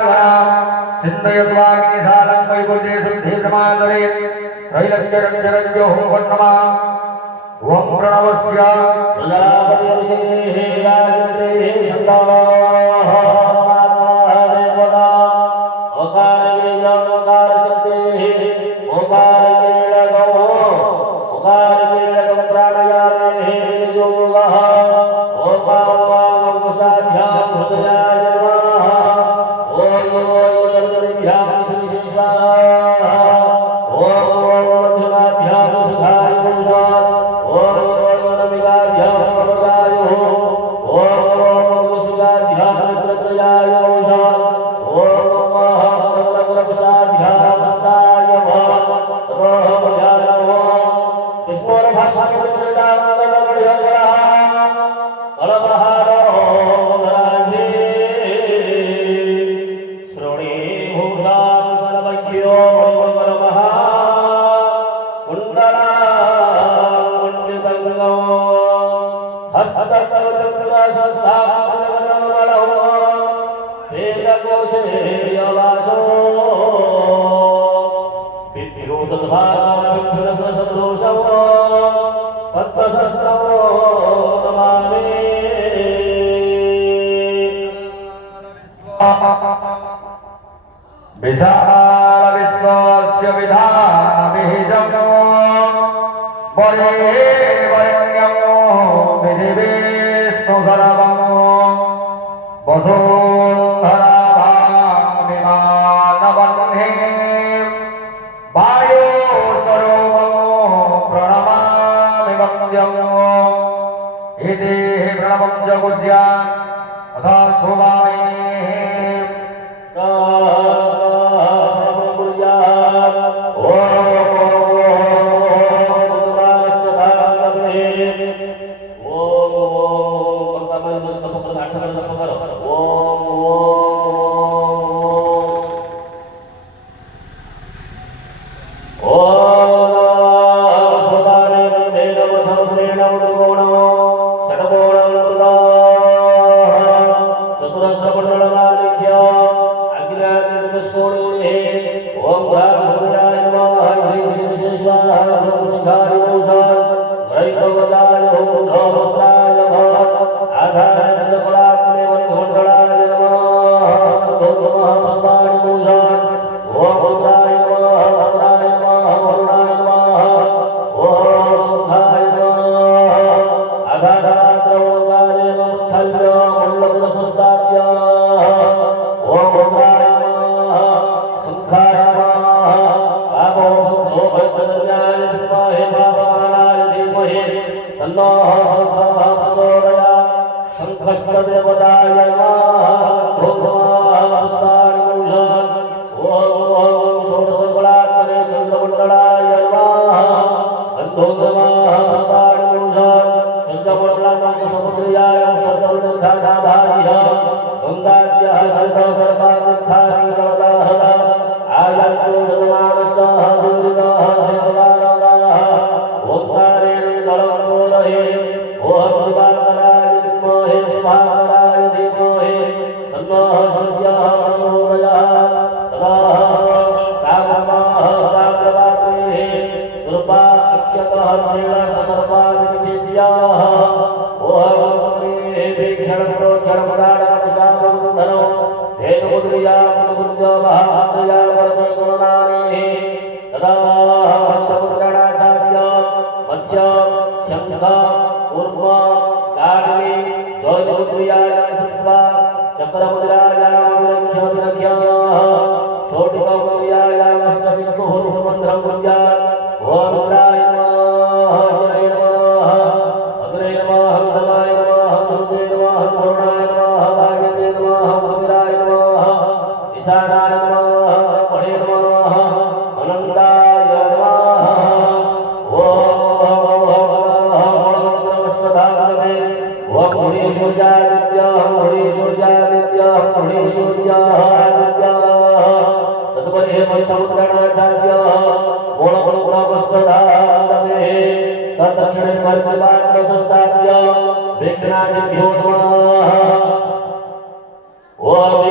चिन्तयत्वाग्निसालं वैकुण्ठेषु धीर्मादरे त्रैलक्ष्यरक्षरज्यो हुन्नमा ॐ प्रणवस्य प्रजापतिर्षेः राजन्द्रेः शब्दाः देवता ओकारबीजानोकारशक्तेः ओकारकीलकं प्राणयामेः निजोगः ओकावाङ्कुशाभ्यां हृदयाय विशाल विश्वस्य विधानबीजं वरेण्यं विधिविष्णुसर्वं वसुन्धराभामिमानवह्निं वायुस्वरूपं प्रणमामि वन्द्यम् इति प्रणवं जगुज्या तथा शोभामि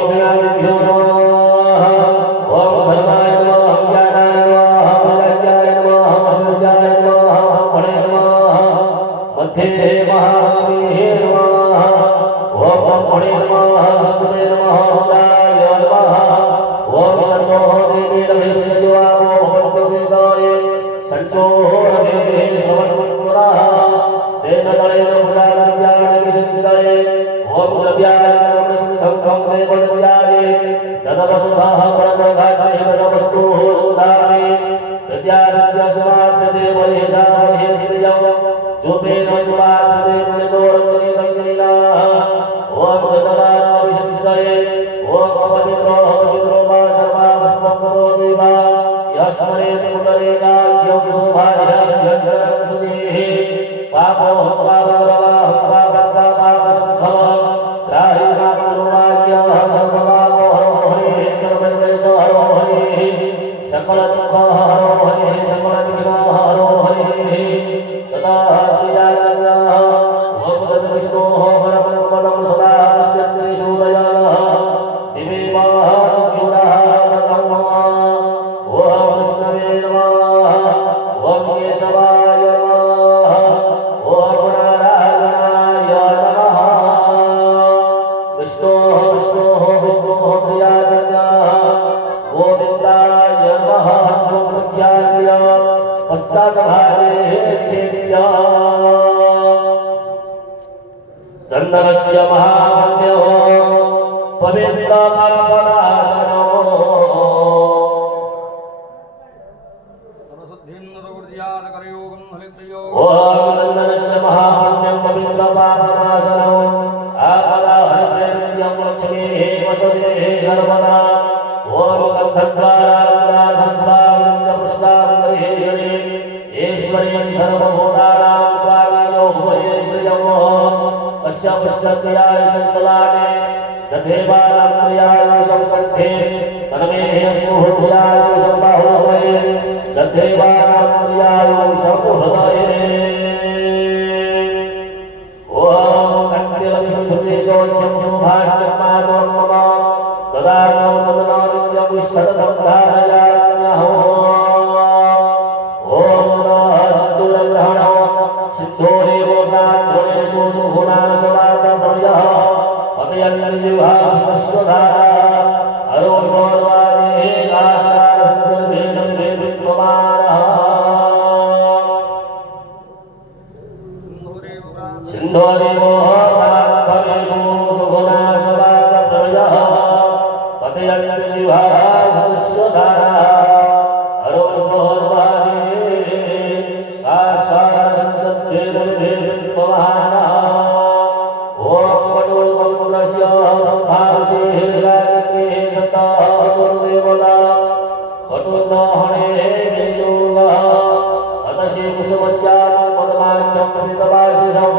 विघ्नादिभ्यो नमः। तदवसुधाः परमोघाते वस्तुः सुधामे विद्याविद्यासमाप्यते वरेशा वरेन्द्रियं चुपेन चुपाप्यते पुनितोरञ्जनि रञ्जनिनाः ओम गतवारा विशुद्धये ओम पवित्रो पवित्रो वा सर्वा वस्मतो विवा यस्मरेति पुनरेगा यं सुभार्यं यज्ञं सुजेः पापो पापरवा पापसंभव त्राहि मातृवाक्यः सर्वपापो हरो हरिः सर्वक्लेशो हरो हरिः सकल दुःखः हरो हरिः सकल विघ्नः हरो हरिः तदा त्रियाज्ञाः ओम तद्विष्णोः परमं सदा पश्यन्ति सूरयः दिवे महानुज्ञुरः ततः ओम विष्णवे नमः ओम केशवाय नमः ओम नारायणाय नमः विष्णोः त्रियाज्ञाः गोविन्दाय नमः स्तोत्रज्ञाय पश्चाद्भागे चन्दनस्य महापुण्यो पवित्रपापनाशनो ओम चन्दनस्य महापुण्यं पवित्रपापनाशनो आपदाहरित्यं लक्ष्मीः वसतिः सर्वदा ओम गन्धद्वाराधस्वामिन्द्रपुष्पामिन्द्रिहेयणे ईश्वर्यं सर्वभूतानां स्वामिनो भये श्रियं तस्य पुष्यत्याय संसलाटे जधेवानां प्रियाय संकण्ठे तन्मेः स्मुहुर्भयाय संबाहुभये जधेवानां प्रियाय संहृदये ओम कण्ठलक्ष्मीधुतेशोऽन्यं सौभाग्यं मातरं मम तदानौ तदनादित्यं सततं धारयाम्यः ओम नमः सिद्धूरग्रहणो सिद्धो देवोग्नाद्वनेषु सुभुना सदातप्रयः पतयन्निजिह्वास्वधारा अरोषोर्वादे काशारभद्रभेदविभेदित्वमानः सिन्धोदेवो भवेषु सुभुना सदातप्रयः पतयन्निजिह्वास्वधारा अरोषोर्वादे काशारभद्रभेदविभेदित्वमानः ओम पटुपवित्रस्य भावसेहिलायते सत्ताः पटुदेवता पटुग्रहणे विनियोगः अतशे कुसुमस्यां पदमाच्यं प्रीतवासिषं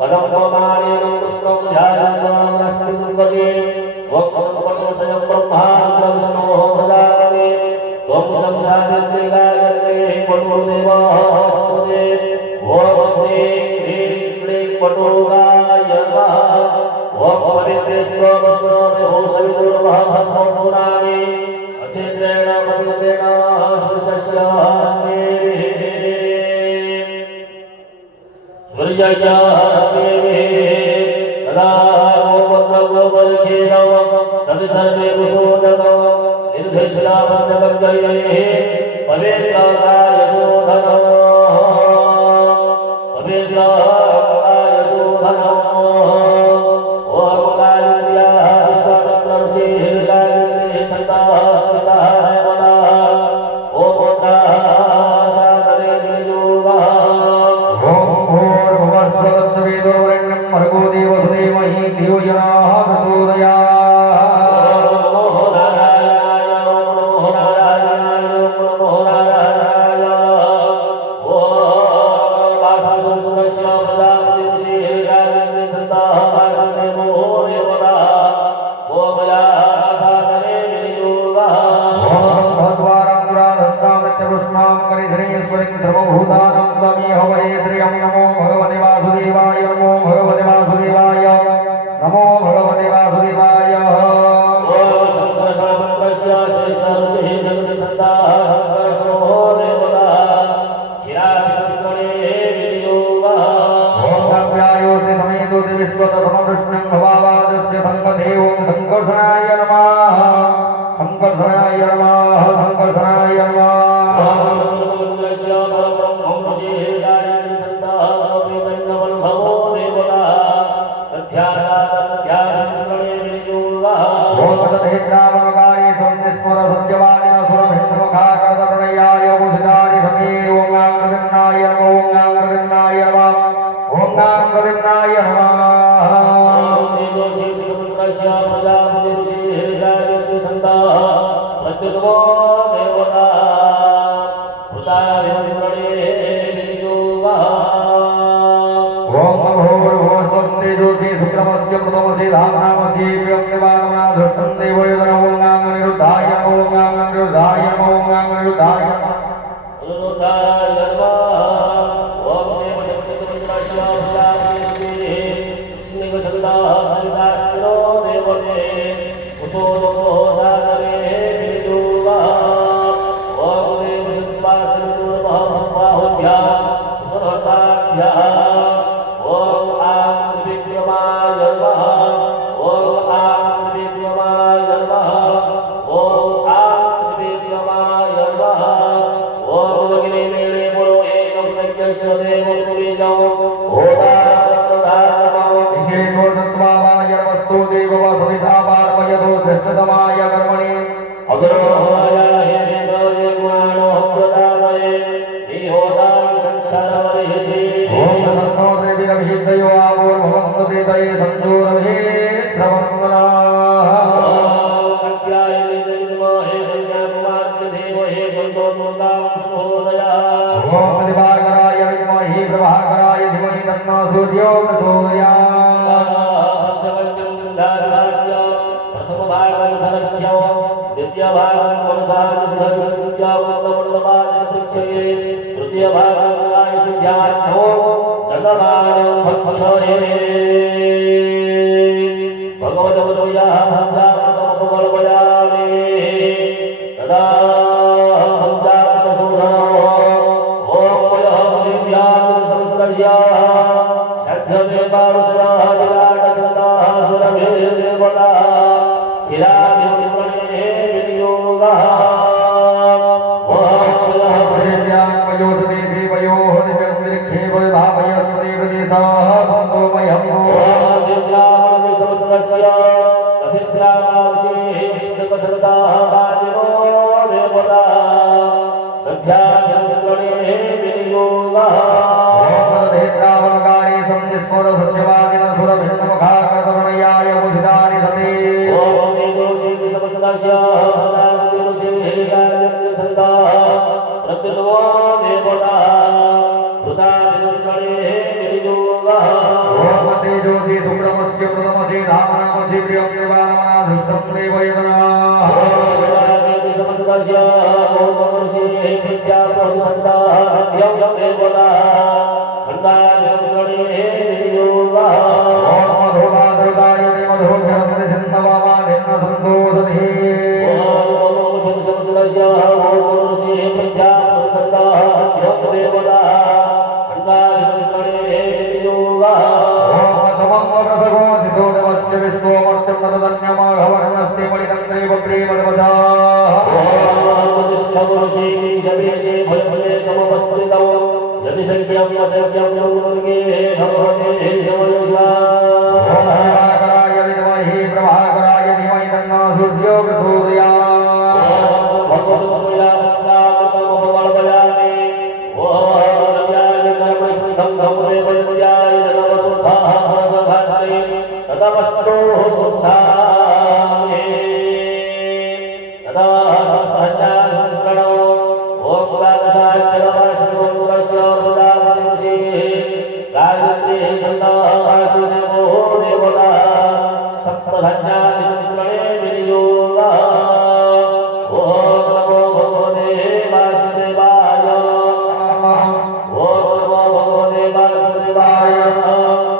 पदं प्रमाणेन कृष्णं ध्यायन्तं नस्तिपदे त्वं पटुसयं ब्रह्माण्डविष्णोः प्रजापते त्वं संसारित्रे गायत्रे पटुदेवः हस्तुते ओम श्री ह्रीं क्लीं पटुगाय नमः ओम पवित्रेष्वो विष्णोर्हो सवितुर्वः भस्मं पुराणे अक्षेत्रेण पवित्रेण स्मृतस्य स्मृतस्य तदा गोपत्रगोपलखेरं तद् सर्वे कुशोदकं निर्भिष्ला पञ्चकव्ययैः पवित्रकाय शोधनम् पवित्रकाय शोधनम् ओम गायत्र्याः विश्वामित्रऋषेः गायत्रीः छन्दाः स्मृताः हेमदाः ओम पुत्राः सादरे विनियोगः ओम भूर्भुवस्वदत्सवितुर्वरेण्यं भर्गो देवस्य धीमहि धियो यो नः प्रचोदयात् ओम नमो नारायणाय ओम नमो नारायणाय ओम नमो नारायणाय ओम वासुदेवस्य प्रजापतिऋषेः गायत्री छन्दाः वासुदेवो देवताः ओम याः सादरे विनियोगः ओम भगवानङ्गराधस्तामृत्यपुष्णां करिश्रीश्वरीं सर्वभूतानां त्वमेव वै श्रियं नमो भगवते वासुदेवाय नमो भगवते वासुदेवाय नमो भगवते वासुदेवाय ओम शंकरशमन्त्रस्य श्रीसरसिः जगति सन्ताः शंकरशमो देवताः हिराभिपुत्रणे विनियोगः ओम काव्यायोऽसि समेतो दिविश्वतसमकृष्णं भवावादस्य संकथे ओम संकर्षणाय नमः संकर्षणाय नमः संकर्षणाय नमः ओम ब्रह्मस्य परब्रह्मं ऋषिः गायत्री सन्ताः प्रीतन्नवल्लभो देवताः तध्यासादध्याभिपुत्रणे विनियोगः ओम तथेत्रावनकाय सन्ताः प्रत्युतमो देवता भूताभिमन्त्रणे विनियोगः ओम भूर्भुवस्वस्ति जोषि शुक्रमस्य प्रथमसि धामनामसि प्रियङ्गवामना धृष्टं देवो यदन ओम गाङ्गनिरुद्धाय ओम गाङ्गनिरुद्धाय ओम गाङ्गनिरुद्धाय श्रेष्ठतमाय कर्मणि ओम सन्नो देवीरभिषयो आवर्भवन्तु प्रीतये सन्दूरभि श्रवणमनाः ओम दिवाकराय विद्महे प्रभाकराय धीमहि तन्नो सूर्यो प्रचोदयात् द्वितीय भागं तृतीय भागं गायसिद्ध्यार्थो जगमानं भक्षये भगवतवतोयाः भक्तामृतमुपकल्पयामि तदा भक्तामृतशोधनो ॐ वयः दिव्यामृतसमुद्रस्य सद्यते पारुषदाः विराटसताः सुरभिर्देवताः खिलाभिमन्त्रणे विनियोगः जोषि सुब्रह्मण्य प्रथमसि धामनामसि प्रियङ्गवामना धृष्टं देवयतनाः ओम मधुमाधुदाय मधुभ्यन्ति सिन्नवामानिन्न सन्तोषधि विश्वमर्त्यमदन्यमाघवर्णस्ते मणितन्त्रेव प्रेमदवचाः यदि संख्यं असंख्यं दुर्गे भगवते प्रभाकराय विद्महे प्रभाकराय धीमहि तन्नो सूर्यो प्रचोदयात् भगवतमुपकल्पयामि ॐ रव्याय कर्मसुखं भवते वैद्याय नमस्ताः भगवते तदमस्तु शुद्धामे तदा संस्थानप्रणो ॐ द्वादशाक्षरवर्षमुद्रस्य प्रजापतिंसि गायत्री सन्ताः वासुदेवो देवता सप्तधन्यादिमन्त्रणे विनियोगः ॐ नमो भगवते वासुदेवाय ॐ नमो भगवते वासुदेवाय बाबाय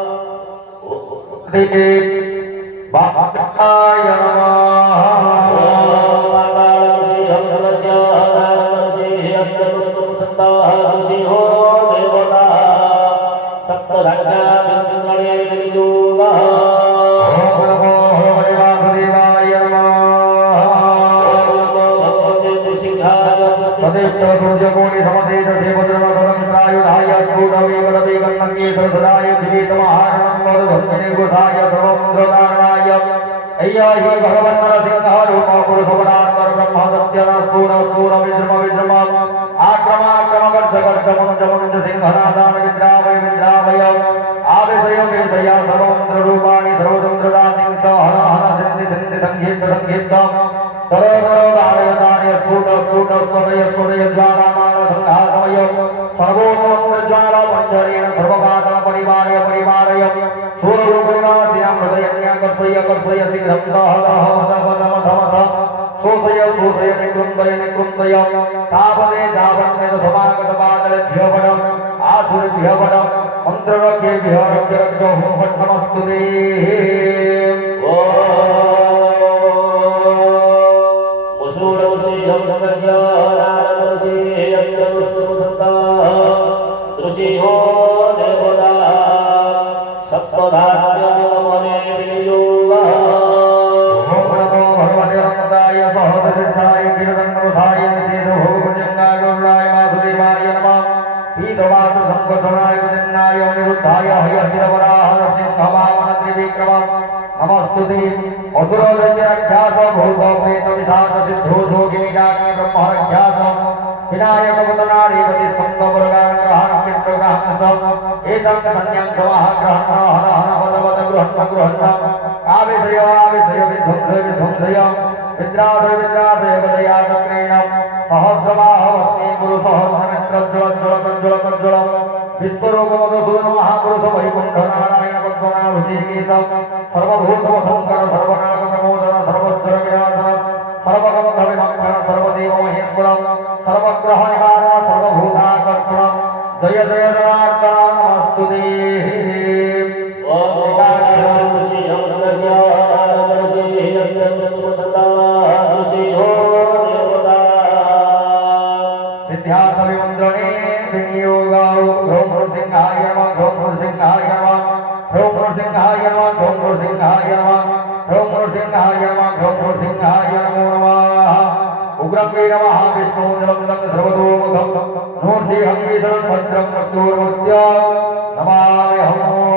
सूर्यकोटि समतेज सेवद्रवकलमित्रायुधाय स्फुटवीकटवी कन्नके सरसदाय दिवीतमहारणं वरभन्निर्गुसाय सर्वमुद्रदारणाय अय्याहि भगवन्नरसिंहरूप पुरुषवरात्पर ब्रह्म सत्यनस्तूर विजृम आक्रमाक्रमगर्जगर्जमुञ्ज सिंहनादान विद्रावय आवेशय वेशया सर्वमुद्ररूपाणि सर्वतन्त्रदातिं स हन हन सिन्धि संहित तरो तरो दारय दारय स्फुट स्फुट स्फुटय स्फुटय ज्वालामाल संघातमय सर्वोत्तम ज्वाला पंचरेण सर्वपातन परिवारय परिवारय सूर्यलोकनिवासिनां हृदयन्याकर्षय कर्षय शीघ्रं दह दह मद मद मद शोषय शोषय निकृन्दय निकृन्दय तावदे जावन्यत समागत पादलेभ्यो वद आसुरेभ्यो वद मन्त्ररक्षेभ्यो रक्ष रक्ष हुं फट् नमस्तुते नमस्तुते असुरदैत्याख्यास भूत प्रेत विशाख सिद्धो जोगिनिकाग्नि ब्रह्महरख्यास विनायक वदनाधिपति स्कंद वरदान ग्रहण किंत ग्रहण सब एतं संज्ञं समाह ग्रहण हर हर पद पद गृहण गृहण आविषय विध्वंसय विध्वंसय विद्रासय विद्रासय गदया चक्रेण सहस्रमाह वस्मि गुरु सहस्रमित्र ज्वल ज्वल ज्वल विश्वरूप मधुसूदन महापुरुष वैकुंठ नारायण पद्मनाभ ऋषिकेशम सर्वभूत शंकर सर्वनाग प्रमोदन सर्वज्वर विनाशन सर्वगंध विमक्षण सर्वदेव महेश्वर सर्वग्रह निवारण सर्वभूताकर्षण जय जय जनार्दन नमस्तुते उग्रवीर महाविष्णु जलंदं सर्वतोमुखं नूर्सिंहं विशरणं भद्रं मृत्युर्मृत्य नमामि हं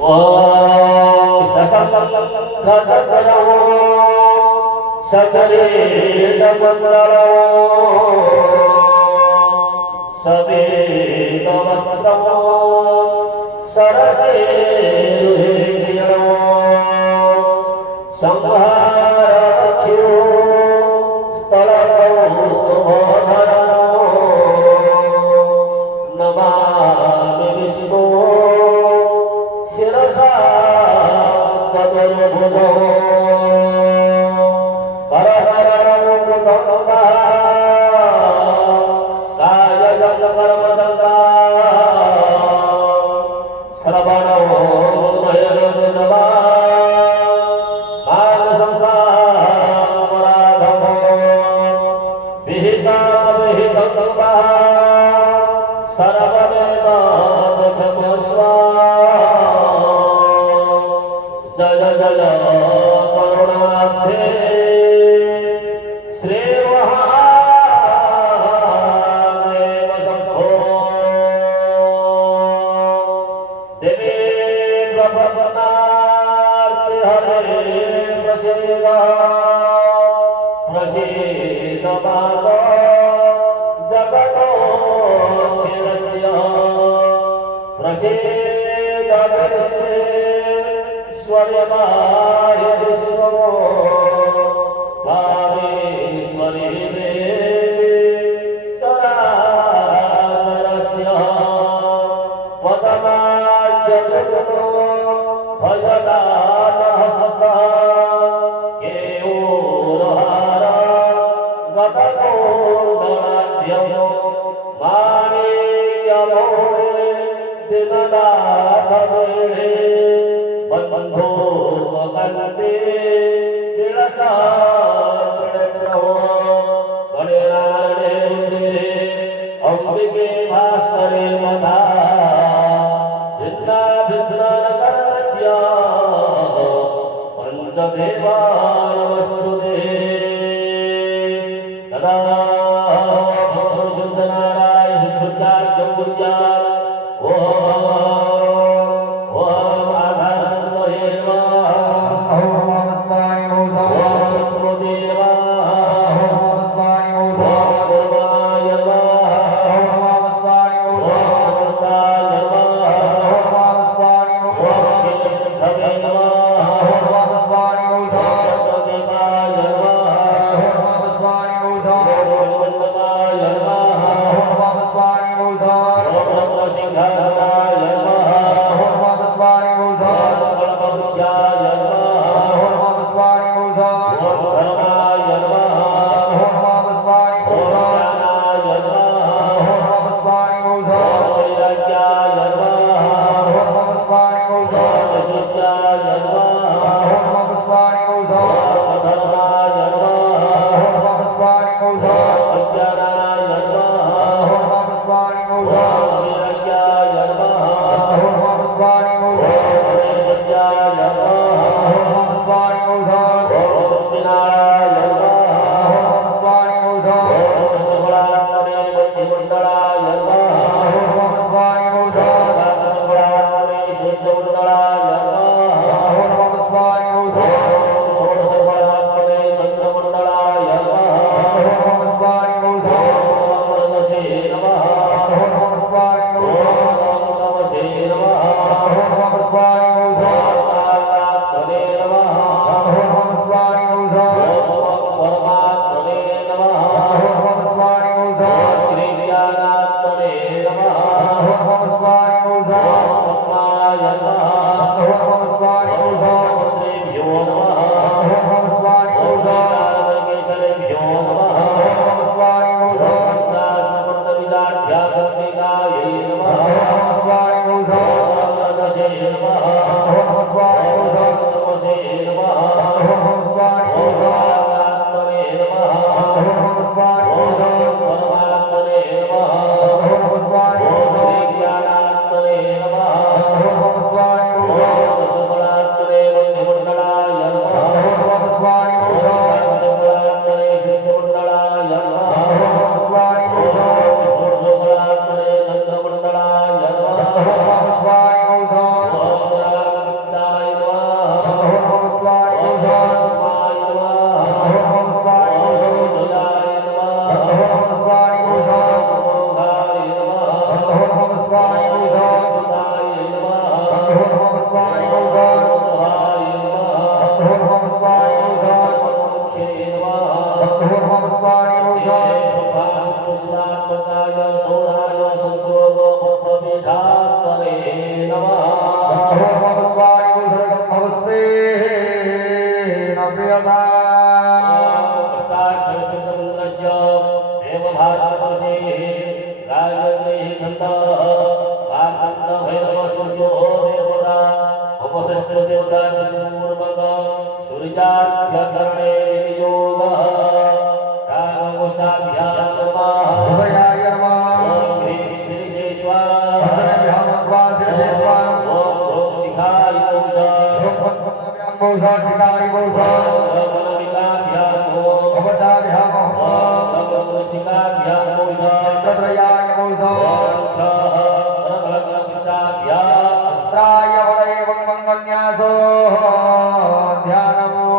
ॐ शशङ्खचक्रौ सकलेटमण्डलौ सवेदवस्त्रौ सरसेरुहेक्षणौ संहारख्यो स्थलतौ स्तुमोधनौ नमामि विष्णु शिरसा चतुर्भुजौ परधरमुकुटम्बा कायजकर्मदन्ता श्रवणो दयनमिदमा मानसंसापराधमो विहिताविहितम्बा सर्ववेदादखमस्वा जय जय करुणाब्धे श्रीमहादेव शम्भो देवी प्रपन्नार्ति हरे प्रसीद प्रसीद माता जगतोऽखिलस्य प्रसीद विश्वेश्वर्यमाय विश्वमो भावेश्वरी देवी चराचरस्य पदमाच्यगुणो भजदानहस्तः केयूरहार गतकोन्दनाढ्यं माणिक्यमौळे दिननाथवेणे बन्धोपकन्ते विलसा त्रिनेत्रौ गणेनारणे अंबिके भास्करे मधा भिन्ना भिन्ननकर्तव्या पंचदेवा नमस्तुते तदा भगवान् सत्यनारायण सत्यार्यं बुद्ध्यात् ओम आधार संतोहे नमः ओम नमः स्वामी मोसा ओम प्रमोदे नमः ओम नमः स्वामी मोसा ओम गुरुवाय नमः ओम नमः स्वामी मोसा ओम अनन्ताय नमः ओम नमः स्वामी मोसा ओम शिवसिद्धवे नमः ओम नमः स्वामी मोसा ओम प्रदीपाय नमः ओम नमः स्वामी मोसा ओम मणिमण्डपाय नमः ओम नमः स्वामी मोसा ओम ब्रह्मसिंहासनाय नमः ओम नमः स्वामी मोसा ओम गणपवृक्षाय नमः ओम नमः स्वामी मोसा ओम धर्माय नमः ओम नमः स्वामी ओम मोसा ज्ञानाय नमः ओम नमः स्वामी मोसा ओम वैराग्याय नमः ओम नमः स्वामी मोसा ओम शिष्याय नमः ओम नमः स्वामी मोसा ओम धर्माय नमः ओम नमः स्वामी मोसा ओम अज्ञानाय नमः ओम नमः स्वामी मोसा ओम वैराग्याय नमः ओम नमः स्वामी मोसा ओम सत्याय नमः ओम नमः स्वामी मोसा ओम सत्यनाराय नमः ओम नमः स्वामी मोसा ओम सबलात्मने बुद्धिमण्डलाय नमः ओम नमः स्वामी मोसा ओम सबलात्मने शुद्धमण्डलाय नमः ओम नमः स्वामी मोसा ओम षोडशबलात्मने चन्द्रमण्डलाय नमः ओम नमः स्वामी मोसा ओम वरदसे नमः ओम नमः स्वामी मोसा ओम नमसे नमः ओम नमः स्वामी मोसा ओम कालात्मने नमः ओम नमः स्वामी मोसा ओम परमात्मने नमः ओम नमः स्वामी मोसा ओम गिरिज्ञानात्मने नमः ओम नमः स्वामी मोसा ओम पद्माय नमः ओम नमः स्वामी मोसा ओम मंत्रेभ्यो नमः ओम नमः स्वामी ओम मोसा केशलेभ्यो नमः ओम नमः स्वामी मोसा ओम पञ्चास्मकृतविदाढ्यात्मिकायै नमः ओम नमः स्वामी मोसा ओम वरदसे नमः ओम नमः स्वामी मोसा ओम नमसे नमः ओम नमः स्वामी ओम मोसा कालात्मने नमः ओम नमः स्वामी ओम मोसा परमात्मने नमः ओम नमः स्वामी ओम मोसा विज्ञानात्मने नमः ओम नमः स्वामी मोसा ओम सबलात्मने बुद्धिमण्डलाय नमः ओम नमः स्वामी मोसा ओम सबलात्मने सिद्धमण्डलाय नमः ओम नमः स्वामी मोसा ओम षोडशबलात्मने चन्द्रमण्डलाय नमः ओम नमः स्वामी मोसा ओम गायत्री छंदा वाक्य भैरव सूर्यो देवता उपसृष्ट देवता मूर्मग सूर्याख्य करणे विनियोग कामोषाभ्यां नमः हृदयाय नमः ओम ह्रीं श्री स्वाहा भद्रभ्यां स्वासिरते स्वाहा ओम ह्रौं शिखाय नमः भूषा शिकारी भूषा रमणविकाभ्यां नमः भवताभ्यां ओम रमणशिखाभ्यां नमः भद्रयाय भूषा अस्त्राय वदैवं मङ्गन्यासो ध्यानमो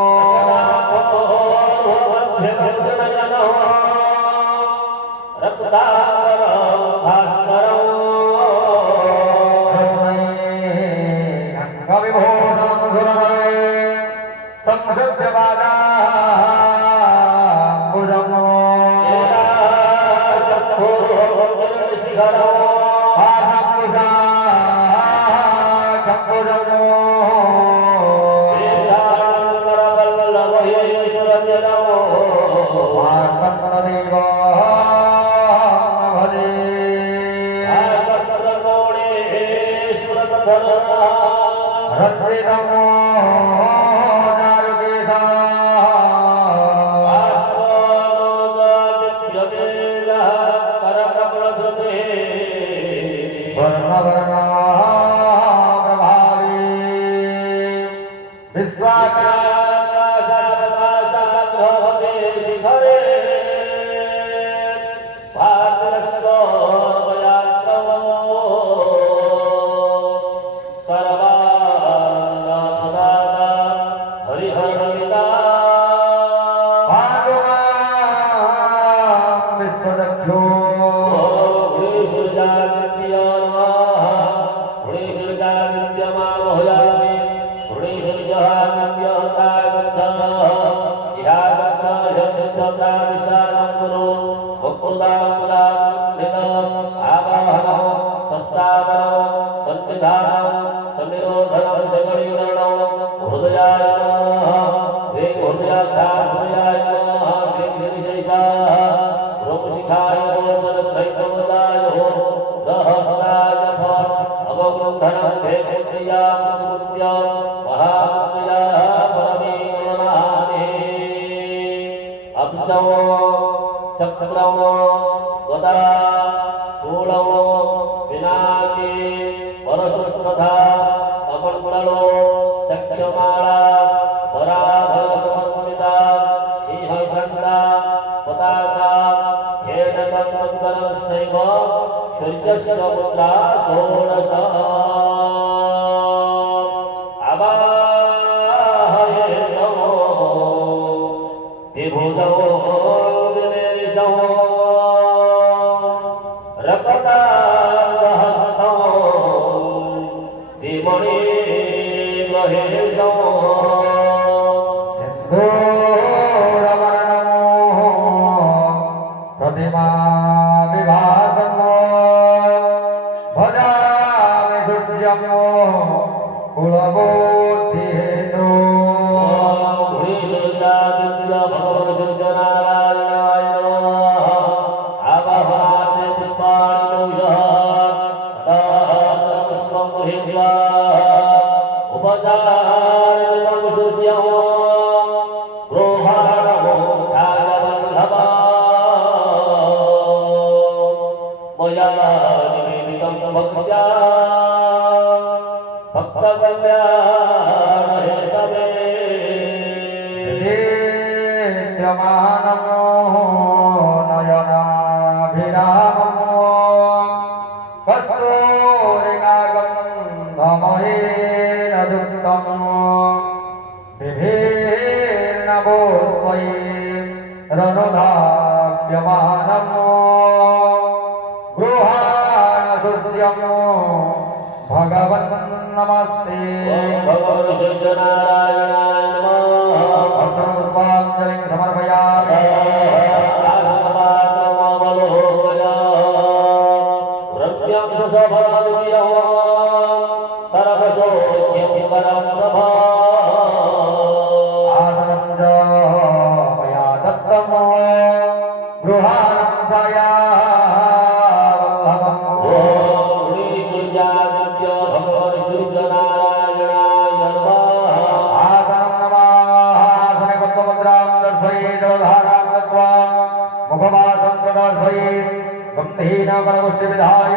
भगवती विधाय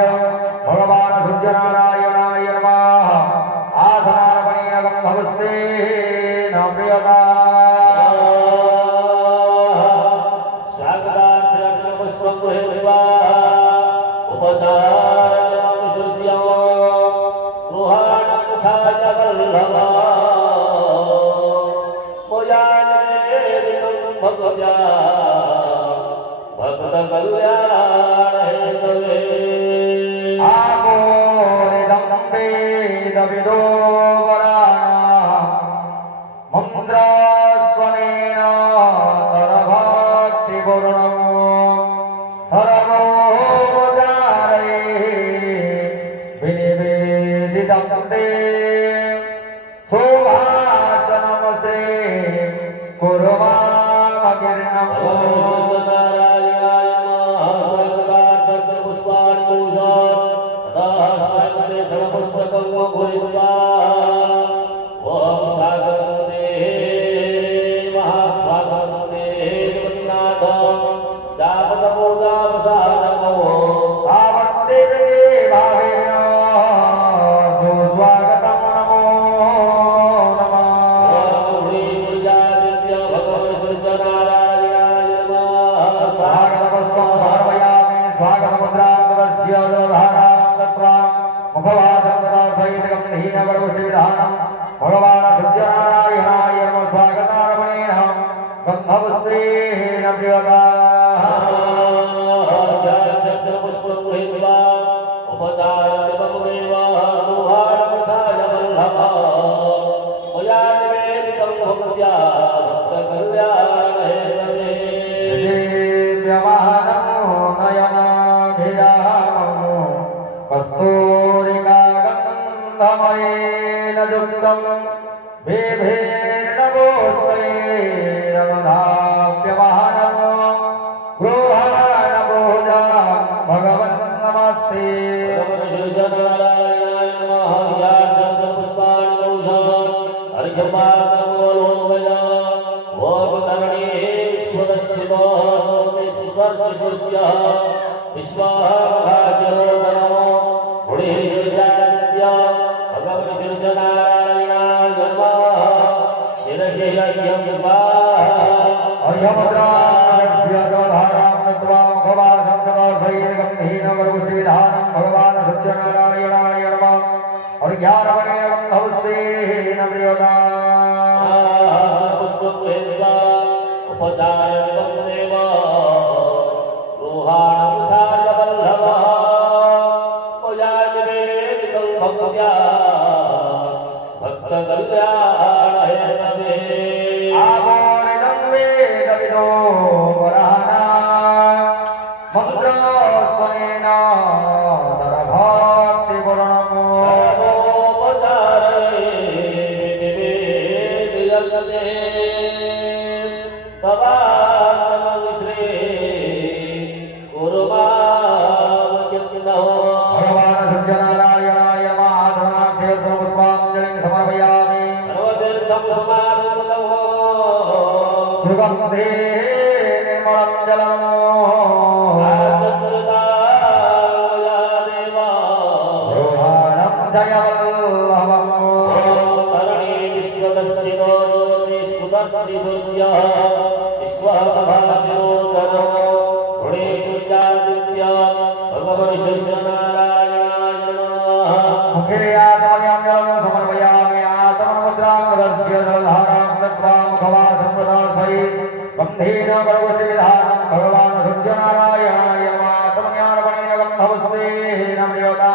भगवान सूर्यनारायणाय नमः आसनार्पणेन गन्धवस्ते न प्रियता स्वागतार्थपुष्पं गृहीत्वा उपचारं विसृज्य गृहाणं छायवल्लभा मोयानेरितं भगव्या भक्तकल्याण हेतवे आपोरिदं वेदविदो वराणां मन्त्रस्वनेन तरभक्तिपूर्णं सर्वोपचारै विनिवेदितं ते शोभाचनमसे कुरु मामकीर्णम् भगवान सूर्यनारायणाय नमः स्वागतार्पणेन गन्धवस्ते न प्रियता कस्तूरिकागन्धमयेन युक्तं बिभेर्नभोस्वैरवधाप्यवहनं गृहाणभोजा भगवन् नमस्ते भगवान सत्यनारायणाय नमः और ज्ञानवने गन्धवस्ते न प्रियता आभोरिदं वेदविदो वराणां मन्त्रस्वनेन तरभक्तिपूर्णं भगवान सूर्यनारायणाय नमः आसनार्थे पुष्पाञ्जलिं समर्पयामि सुगन्धे निर्मलं जलम् रोहाणं जयवल्लभम् मुखे आत्मन्यं समर्पयामि आत्ममुद्रां दर्श्य जलधारां दत्त्वा मुखवासं प्रदर्शयेत् गन्धेन भगवति विधानं भगवान् सूर्यनारायणाय नमः आत्मन्यार्पणेन गन्धवस्ते न प्रियता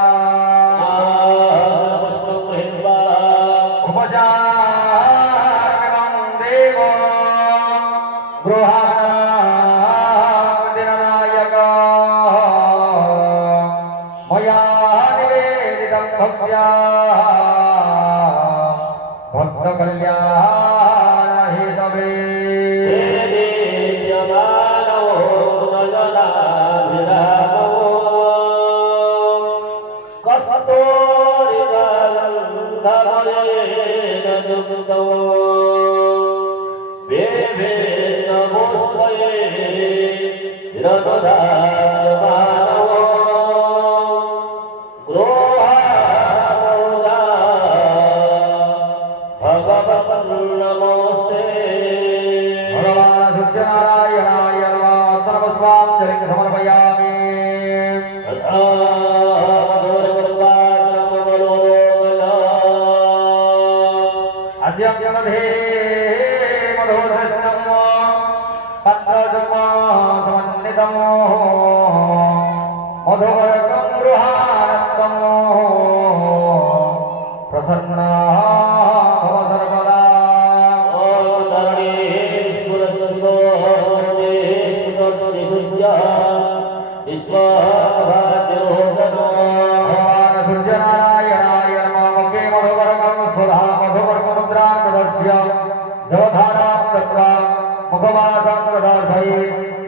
उपचारमिदं देवो गृहाणां दिननायका मया निवेदितं भक्त्या भक्तकल्याणहेतवे मधुवर्गं गृहाणत्वं प्रसन्ना भव सर्वदा भगवान् सूर्यनारायणाय नमः मुखे मधुवर्गं स्वधा मधुवर्गमुद्रां प्रदर्श्य जवधारां दत्त्वा मुखवासं प्रदर्शयि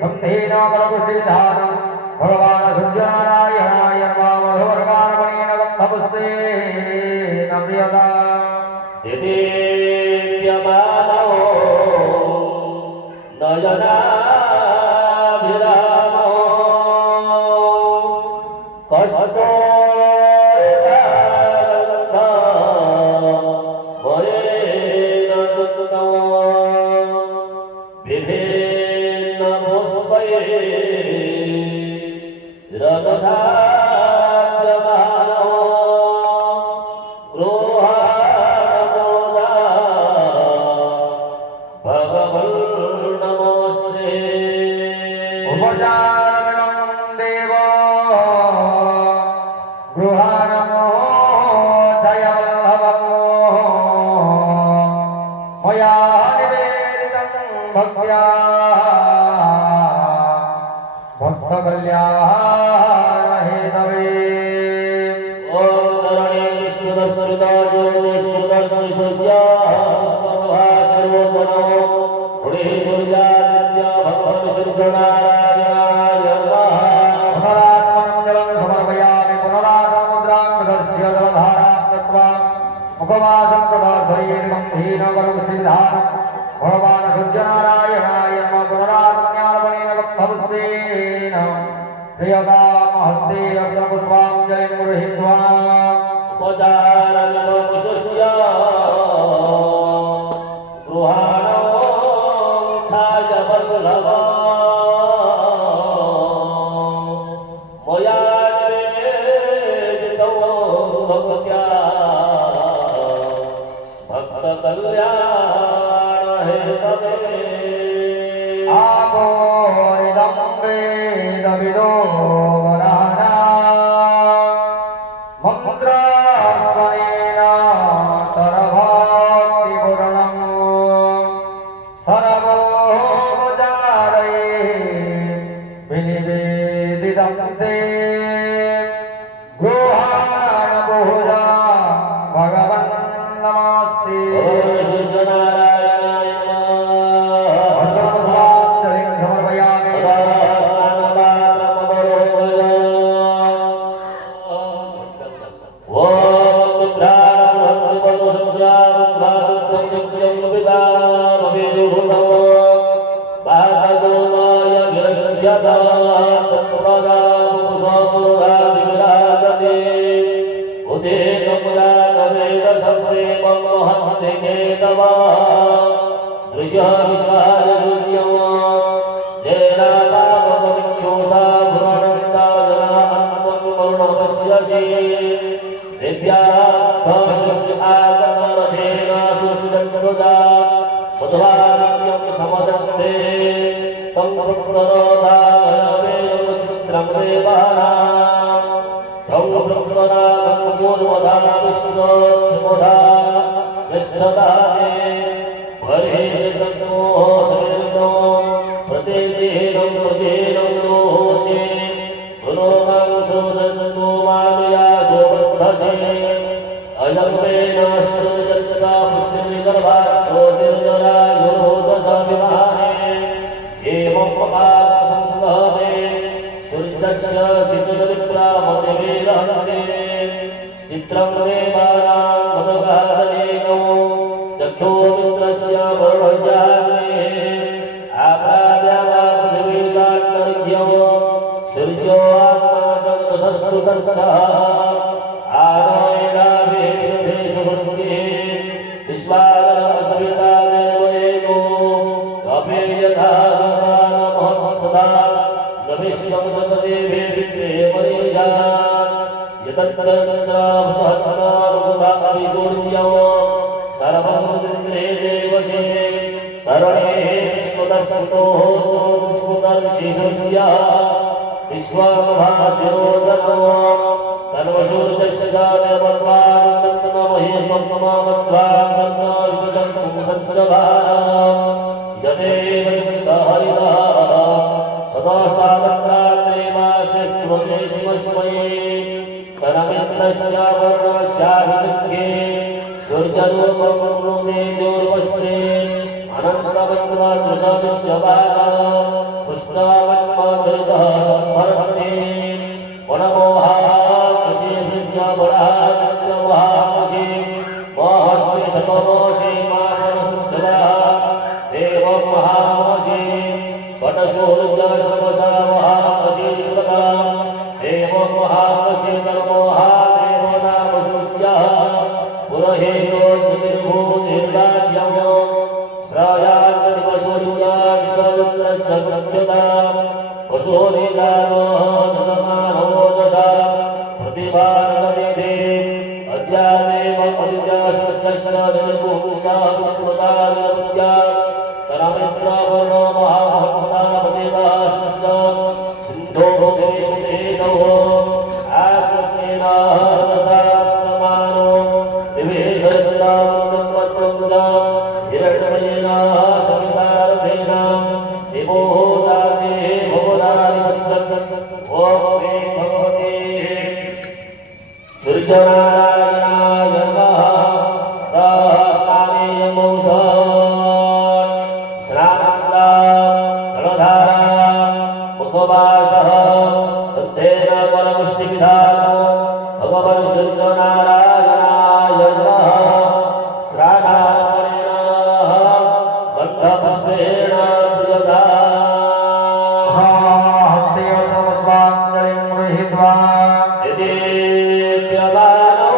बन्धेन बलकुशीधानं भगवान् सूर्यनारायणाय नमः मधुवर्गाणमणेन गन्धपुष्पेन प्रियता उपचारणं देव गृहाणमो जयवल्लभमो मया निवेदितं भक्त्या भक्तकल्याणहेतवे समर्पयामि पुनरागमुद्रां प्रदर्श्य जलधारां दत्त्वा मुखवासं प्रदर्शयेद्गन्धेन वरकुशीधानं भगवान् सूर्यनारायणाय नमः पुनरागम्यार्पणेन गन्धपुष्पेन प्रियतामहस्ते अर्चनपुष्पाञ्जलिं गृहीत्वा आपो इदं वेदविदो वराना मन्त्रस्वनेन तरभक्तिपूर्णं सर्वोपचारैः विनिवेदितं ते गृहाणभुजा भगवन् नमस्ते विश्वामभास्योदनो तन्वशूर्यस्य जातवत्वानन्दमहि त्वममत्वानन्दयुतं सञ्चभारा यदेव हरितः सदास्तावत्रात्रे मासे स्तुते शिवस्मये तनमित्रस्य वर्णस्याभिमुखे सूर्यरूपं तेजोर्वस्ते अनन्तवत्वादृशस्य बाला पुष्टावत्मादृतः संभरते वनमोहाकृषि विद्यावराजन्यमहाकृषि महस्ति शतमोषि मानसुद्धरा देवं महामसि वटशूर्यश्रवसा महामसि श्रुता देवं महामसि तन्मोहादेव नाम सूर्यः पुरहेयो ज्योतिर्भूतिर्राज्यं श्रायान्तरिवशूर्याविश्वरुद्रस्य सत्यता वशूरिदानो दशमानो दशा प्रतिभानवनिधे अद्यादेव अदित्याश्वस्य निर्भूषात्मताविद्या तनमित्रावनो महाभक्तापतिदाश्च सिन्धो देवदेवो आत्मस्मेनाहरसात्ममानो दिवेशरतामृतत्वं हिरण्येन सवितारथेन दिवोदाते भवनानिवस्सत् ॐ ह्रीं भगवते सूर्यनारायणाय नमः भगवन् सूर्यनारायणाय नमः श्रावणेन बद्धपुष्पेण प्रियदा हस्तेवस्वाञ्जलिं गृहीत्वा यदेप्यमानो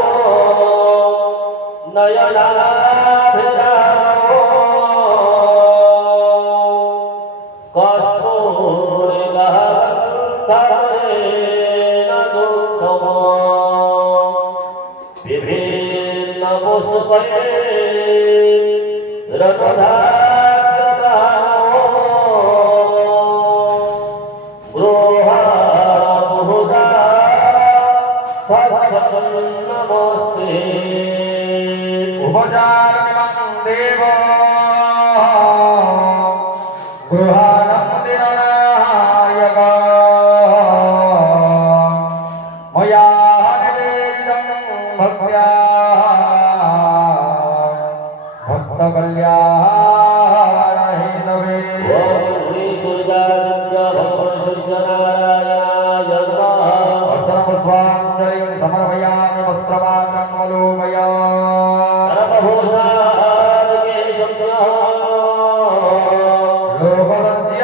नयनाभिरामो कस्तूरिगः तरेण दुःखमो विभिन्नपुष्पैः रत्नधात्यदानो गृहापुहुदा नमस्ते उपचारमिमं देवो गृहाणं दिननायक मया निवेदितं भक्त्या भक्तकल्याणहेतवे अर्चनपुष्पाञ्जलिं समर्पयामि वस्त्रमात्रं लोकवन्त्य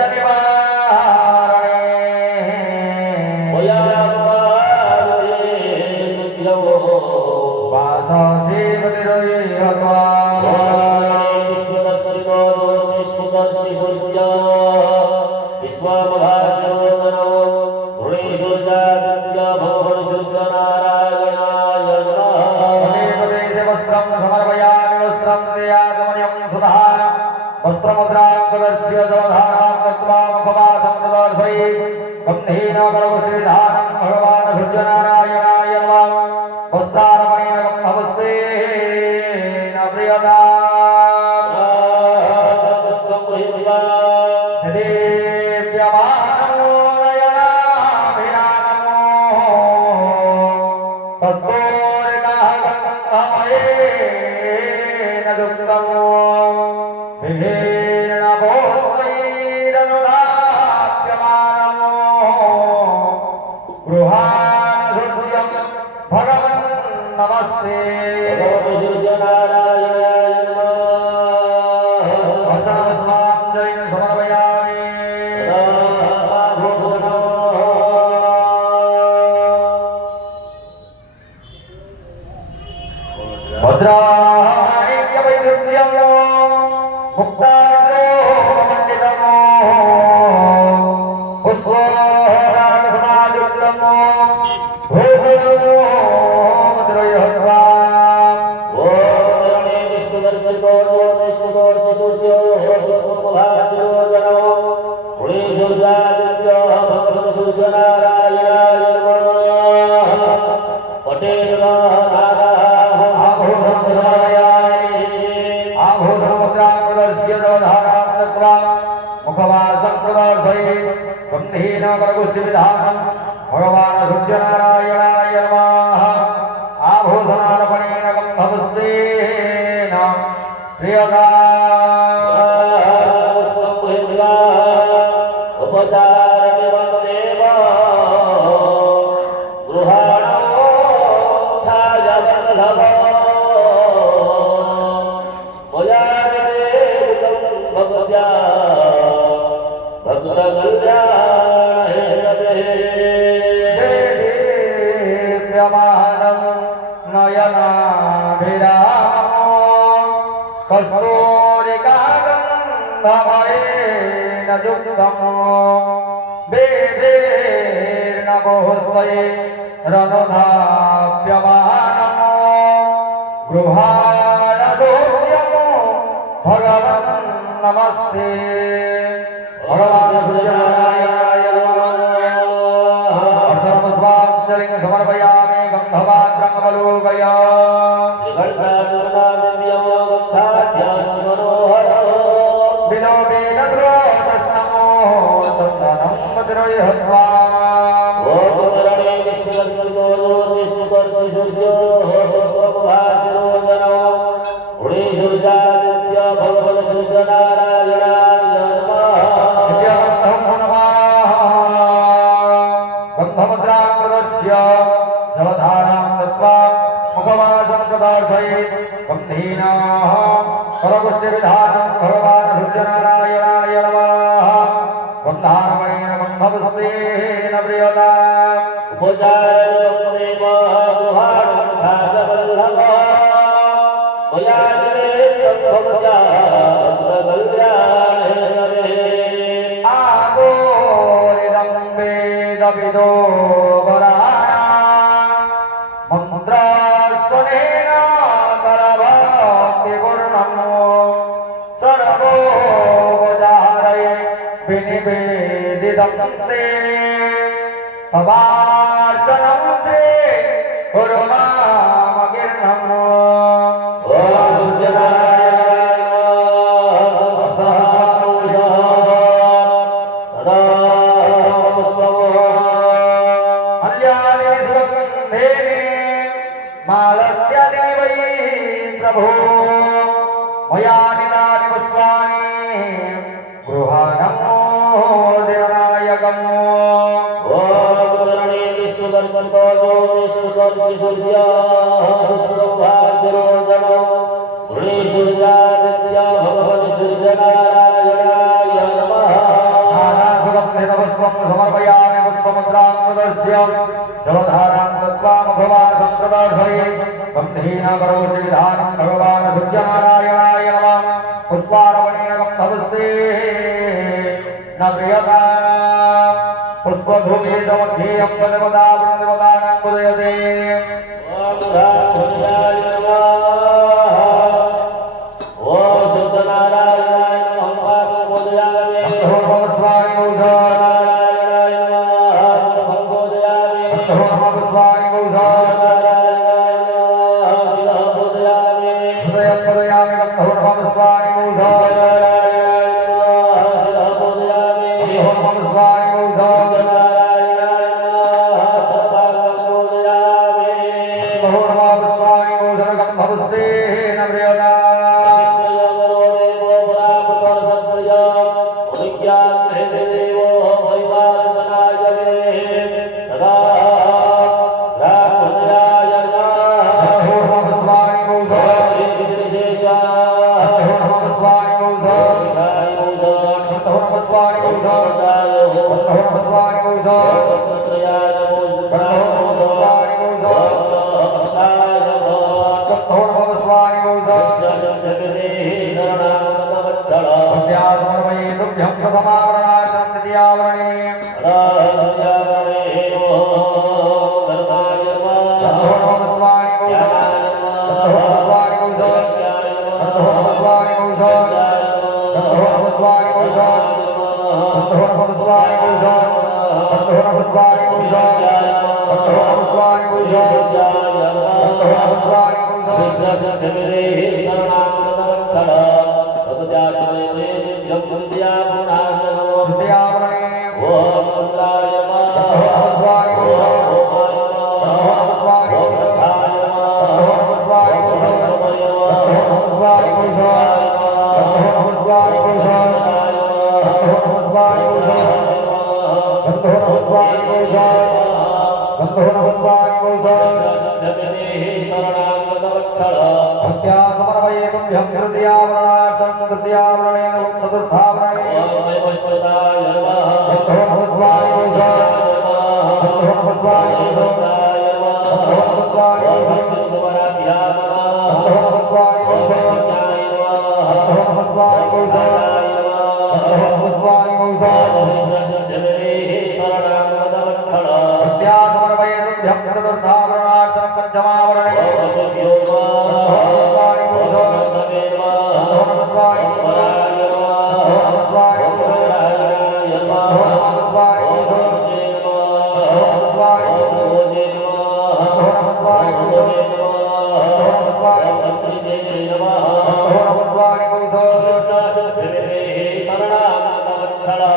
वस्त्रमुद्राङ्कस्य जलधारां दत्त्वा मुखवासं प्रदर्शयि गन्धेन कलवश्रीधारं भगवान् सूर्यनारायणाय नमः वस्त्रारमणेन गन्धवस्तेन प्रियता यदेप्यमानो नयनाभिरामो कस्तूरिगः गन्धमयेन दुग्धमो भगवन् नमस्ते भगवते सूर्यनारायणाय नमः अर्चनपुष्पाञ्जलिं समर्पयामि वज्राहरित्यवैदुर्यं मुक्ताग्रोमण्डितं पुष्पोरागसमायुक्तं सूर्यनारायण विधानं नयनाभिरामो कस्तूरिकागन्धमयेन युक्तम् वेदैर्नभोस्वये रनुधाप्यमानम् गृहाणसोऽयमो भगवन् नमस्ते भगवान् सूर्यनारायणाय नमः अर्धनमस्वाञ्जलिं समर्पयामि गन्धमात्रं अवलोकय विलोकेन स्रोतस्नमो चन्दनं मधुरैर्हत्वा जलधारां दत्त्वा मुखवासं प्रदर्शयेत् गन्धीनाः सर्वपुष्टिविधानं भगवान् सूर्यनारायणाय नमः गन्धारमणेन गन्धपुष्पेन प्रियताम् आगोरिदं वेदविदो मन्त्रस्वनेन करभक्तिपूर्णं सर्वोपचारये विनिवेदितं ते तवार्चनं श्री गुरुमामकीर्णम् मालत्यादिनि वै प्रभो मया निनानि पुष्पाणि गृहाणो दिननायकम् समर्पयामि पुष्पमुद्रां प्रदर्श्य जलधारां दत्त्वा मुखवासं प्रदर्शयेत् गन्धेन करोति विधानं भगवान् सूर्यनारायणाय नमः पुष्पारमणेन गन्धपुष्पेन प्रियताम् पुष्पधूमेशमध्ये अम्बदेवता वृन्ददेवतानां उदयते सप्तमावरणार्चनं पंचमावरणे वसुभ्यो नमः वक्रतुण्डवे नमः वक्रतुण्डाय नमः वक्रतुण्डाय नमः वक्रतुण्डे नमः वक्रतुण्डे नमः वक्रतुण्डे नमः वक्रतुण्डे नमः कृष्णाशक्तिवे शरणागतवत्सला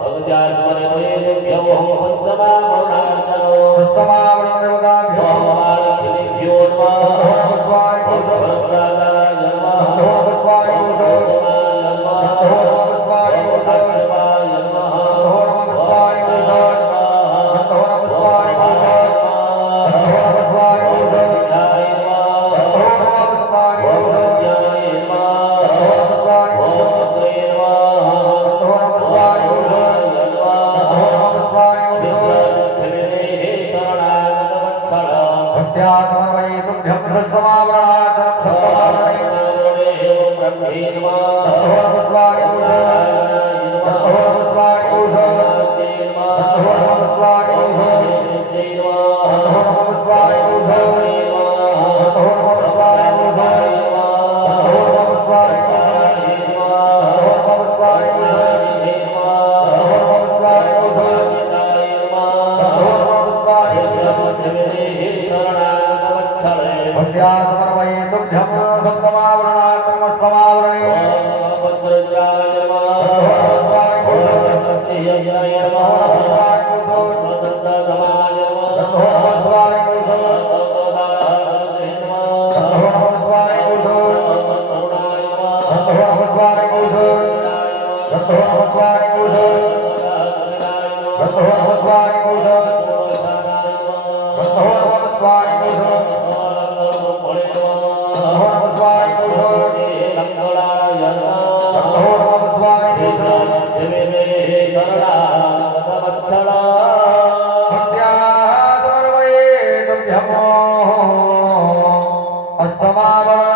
भगत्या स्मरे तुभ्यो पंचमावरणार्चनो सप्तमावरणदेवताभ्यो महालक्ष्मीभ्यो नमः वरप्रदाय नमः वरप्रदाय नमः वरकश्यपाय नमः वरकश्यपाय नमः वरकश्यपाय नमः वरकश्यपाय नमः वरकश्यपाय नमः वरकत्रे नमः वरकत्राय नमः विश्वासिद्धविने शरणागतवत्सला भक्त्या समर्पयितुभ्यं सप्तमावरणार्चनं सप्तमावरणे ब्रह्मे नमः पुष्पाणि भक्त्या समर्पयितुभ्यं सप्तमावरणार्चनं अष्टमावरणे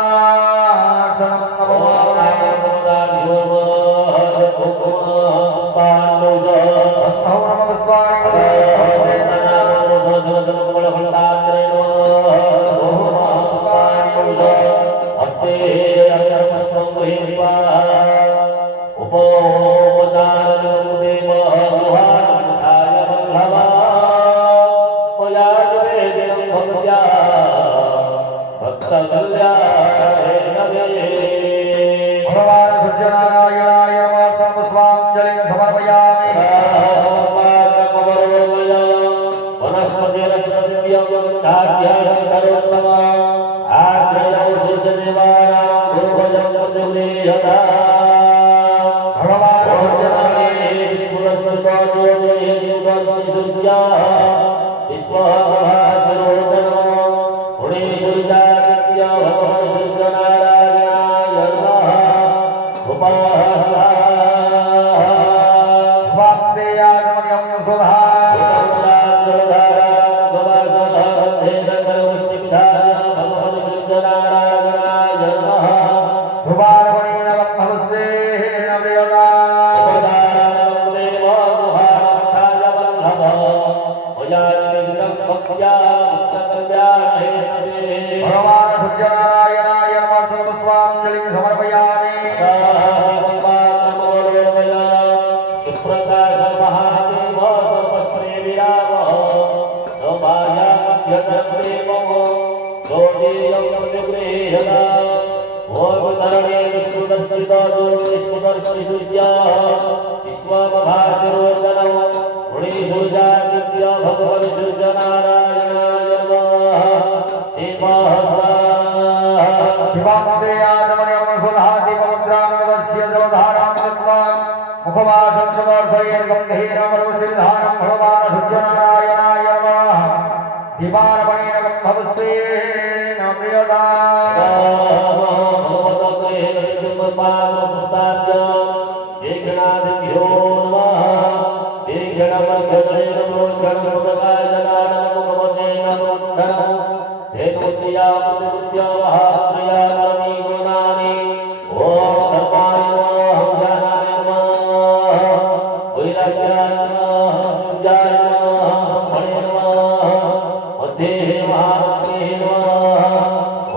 मध्ये महालक्ष्मी नमः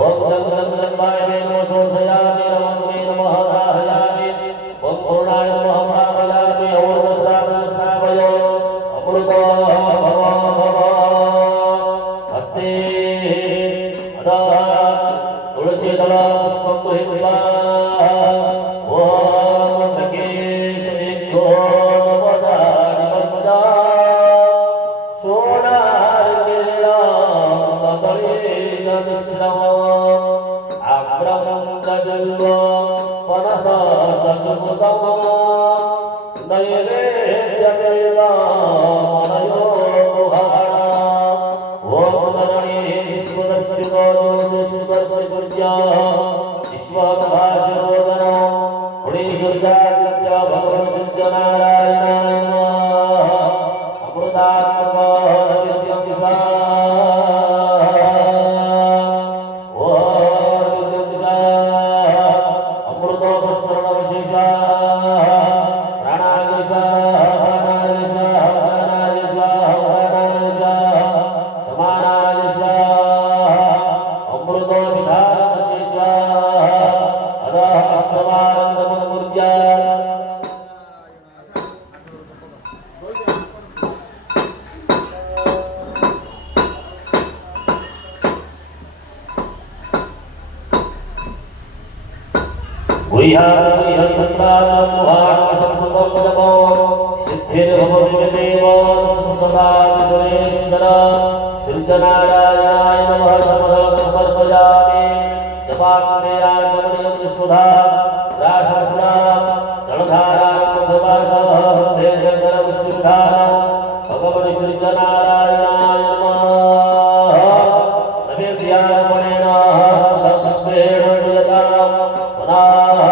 ओम जम जम जम्बाय नमः सोसयामि नमः नमः दाहयामि ओम पूर्णाय नमः प्रापयामि अमृत श्रावयो अमृतो भव हस्ते अदा तुलसी दला पुष्पं गृहीत्वा ओम नकेशमेघो नवदानि वच्चा सोनार्केणां ततले च मिश्रम् आभ्रमं पनसा सकृतं नैवेद्यमेव मनयो गुहाणा ओम धरणी विश्वदस्य ज्योतिष्वस्य सूर्याः विश्वभाषरोदनो पुणीशुर्यादित्य भगवन् सत्यनारायणाय नमः अमृतात्मकः नित्यं नारायणाय नमः समर्पयामि जपान्देया जमनीय सुधा रासपुरा जलधारा मधुवासः तेजकर विष्णुधार भगवन् श्री नारायणाय नमः नैवेद्यार्पणेन पुष्पेण प्रियतां पुनः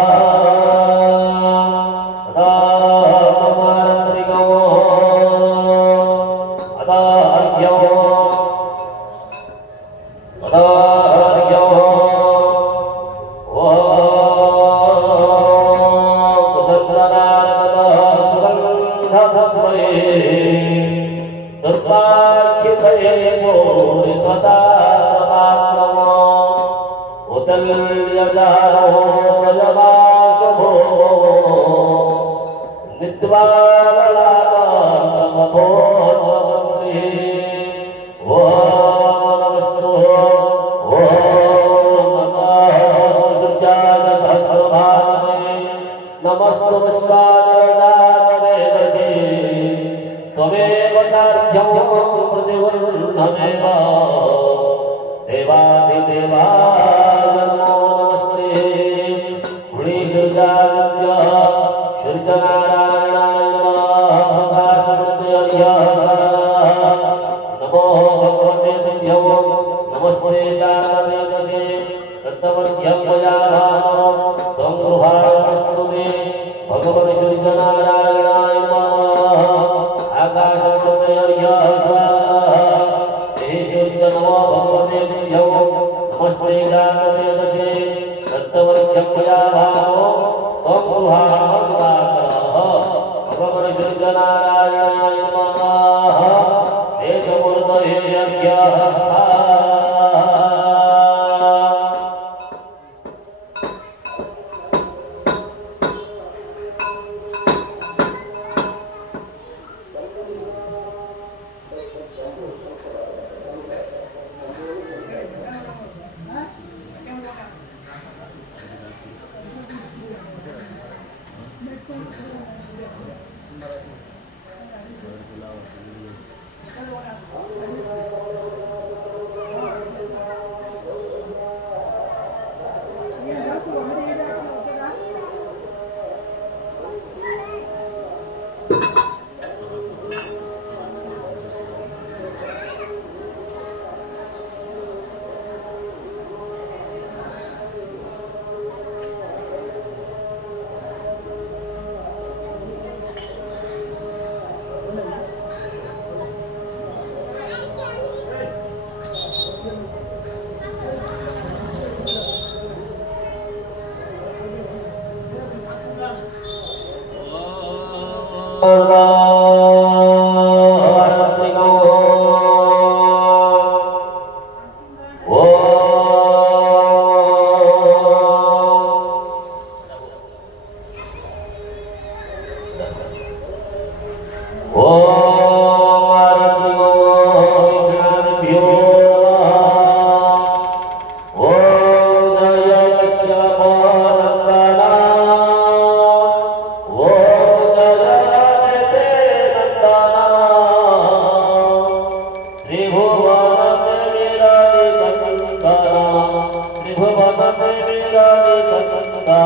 भवनते विराजितचन्दना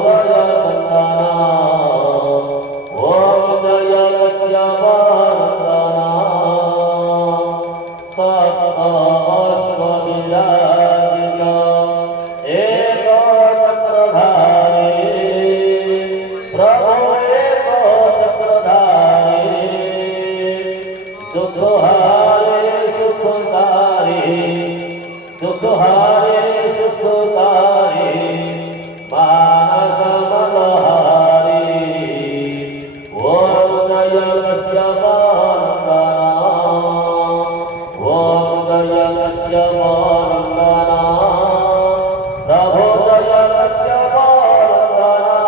भक्तहृदयचन्दना ॐ जय लक्ष्यवन्दना सप्तमस्वविराजित एकचक्रधारी प्रभो एकचक्रधारी दुःखहारे सुखकारी मानस मनोहारी ॐ जय कश्यपवन्दना ॐ जय कश्यपवन्दना प्रभो जय कश्यपवन्दना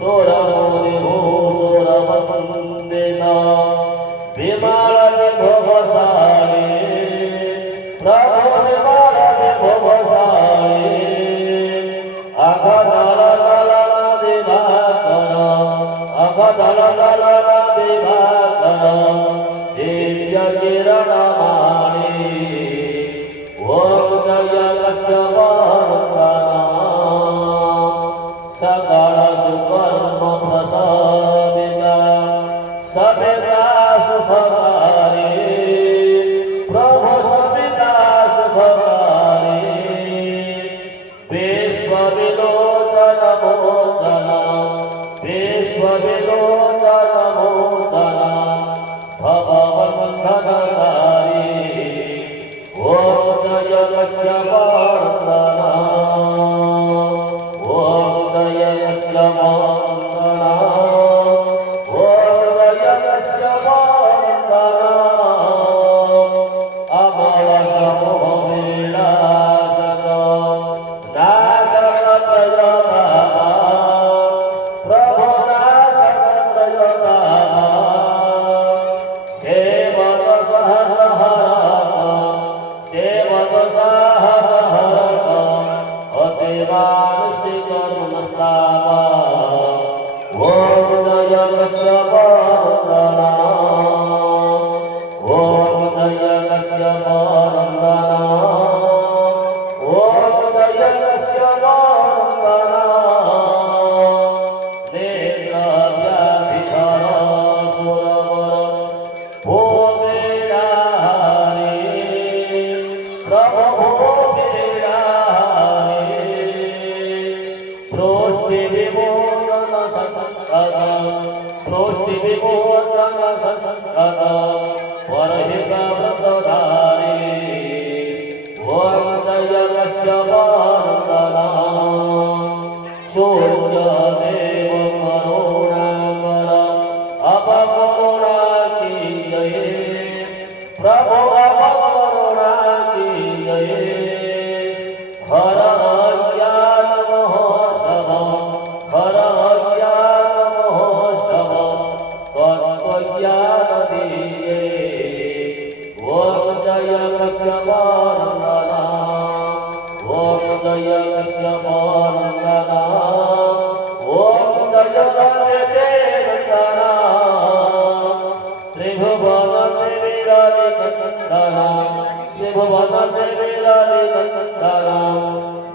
सुरमुनिभूसुरवन्दिता विमलविभवशाली प्रभो विमलविभवशाली अघदलदलदिवाकर दिव्यकिरणमाणि ॐ जय कश्यपवन्दना सकलसुकर्मप्रसादिता सविता सुखकारी प्रभो सविता सुखकारी विश्वविलोचनमोचन विश्वविलोचनमोचन भववन्दनकारी ॐ जय कश्यपवन्दना ॐ जय कश्यपवन्दना ॐ जय कश्यपवन्दना अमलसमोविलासक नाशकत्रयता प्रभो नाशकत्रयता सेवत सहरहरत अतिमानुषिकरुणस्तापा ॐ जय कश्यपवन्दना ॐ जय कश्यपवन्दना ॐ जय कश्यपवन्दना नेत्रव्याधिकर सुरवर भूमिराहारी प्रभो भूमिराहारी प्रोष्टिविमोचन संस्कृत परहितव्रतधारी ॐ जय कश्यपवन्दना सूर्यदेव करुणाकर अपकरुणा कीजये प्रभो अपकरुणा कीजये हर अज्ञान महोत्सव तत्त्वज्ञान दीये ॐ जय कश्यपवन्दना ॐ जय कश्यपवन्दना ॐ जय देवन्दना त्रिभुवनते विराजितचन्दना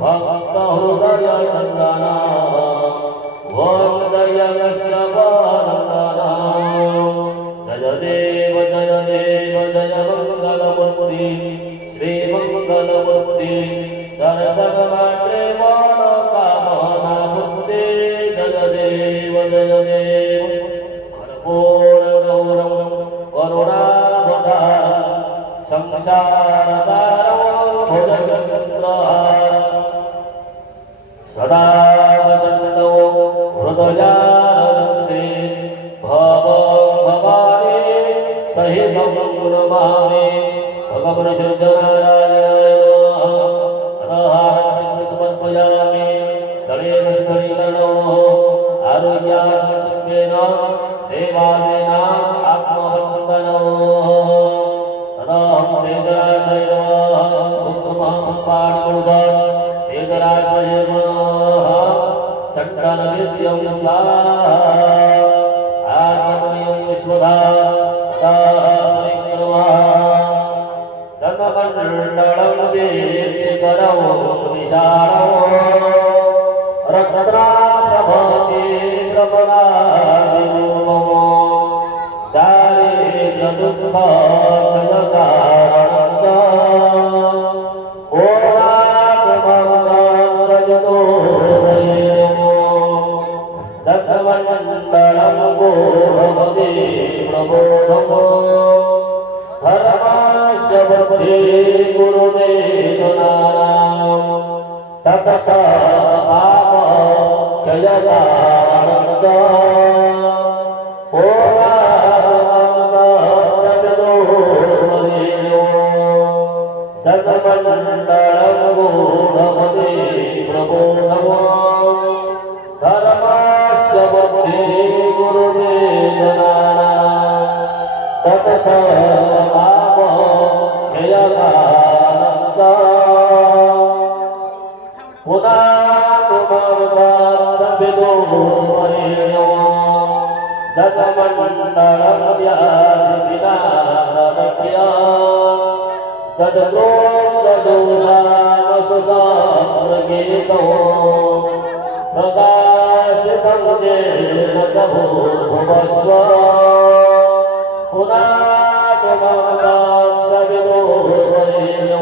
भक्तहृदयचन्दना ॐ जय कश्यपवन्दना जय देव जय मंगलमूर्ति श्रीमंगलमूर्ति दर्शनमात्रे मनोकामना मुक्ति जय देव कर्पूरगौरं करुणावतारं संसारसारं भुजगत्रहारं सदा वसन्तो हृदयानन्दे भवानी सहितं नमामि भगवन् शिवनारायणाय नमः समर्पयामि दलेन स्मरीकरणं आरोग्यात्मस्मेन देवादीनाम् आत्मवन्दनं तदहं देवराजय नमः पुष्पाणि देवराजय नमः चण्डनविद्यं स्वाहा आत्मनियं विश्वधा परिक्रमा जगमण्डलं वीर्यकरौ विशालौ रत्नाप्रभते प्रपदादिरूपौ दारिद्र्यदुःखक्षयकारणं च ओरात्ममदात्सजतो वैर्यमो जगमण्डलं गोभवते प्रबोधमो धर्मस्य बुद्धि गुरुवेदनानां तपसा पापक्षयकारणं च ओमानन्दसजतो वरेण्यो जगमण्डलं गोभवते प्रबोधमो धर्मस्य बुद्धि गुरुवेदनानां तपसा पापक्षयकारणं च पुनातुमवत्सविदो वरेण्यो जगमण्डलं व्याधिविनाशदख्या तद्रोगदोषामसुसाप्रगीतो प्रकाशितं येन च भूर्भुवस्व पुनातुमवत्सविदो वरेण्यो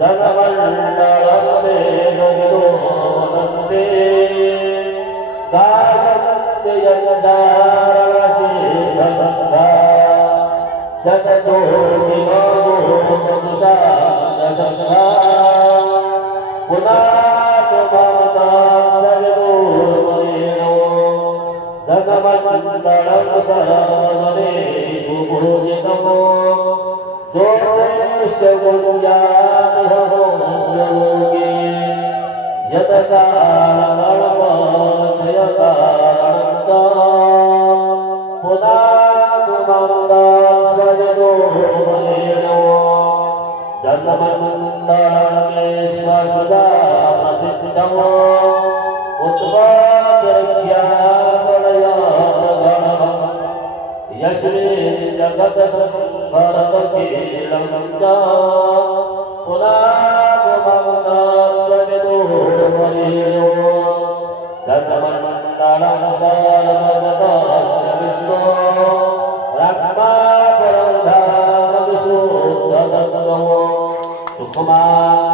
जगमण्डलं वेदविदो वदन्ते गायन्ति यज्ञदारणसिद्धसङ्घा जगतो विमोदुषा दशङ्घा पुनातुमवत्सविदो वरेण्यो जगमण्डलं सर्वगणेषु पूजितमो ज्योतिष्य गुरुयामिहोलोके यत्कालमणपक्षयकारणं च पुनातुमवत्सविदो वरेण्यो जगमण्डलमेश्वरप्रसिद्धमो उत्पाद्यख्यातलयाप्रगणम् यस्मिन् जगत्संभरतकीर्णं च पुनातुमवत्सविदो वरेण्यो जगमण्डलं सर्वगतस्य विष्णो रत्नापरं धाम विशुद्धतत्त्वमो सुकुमार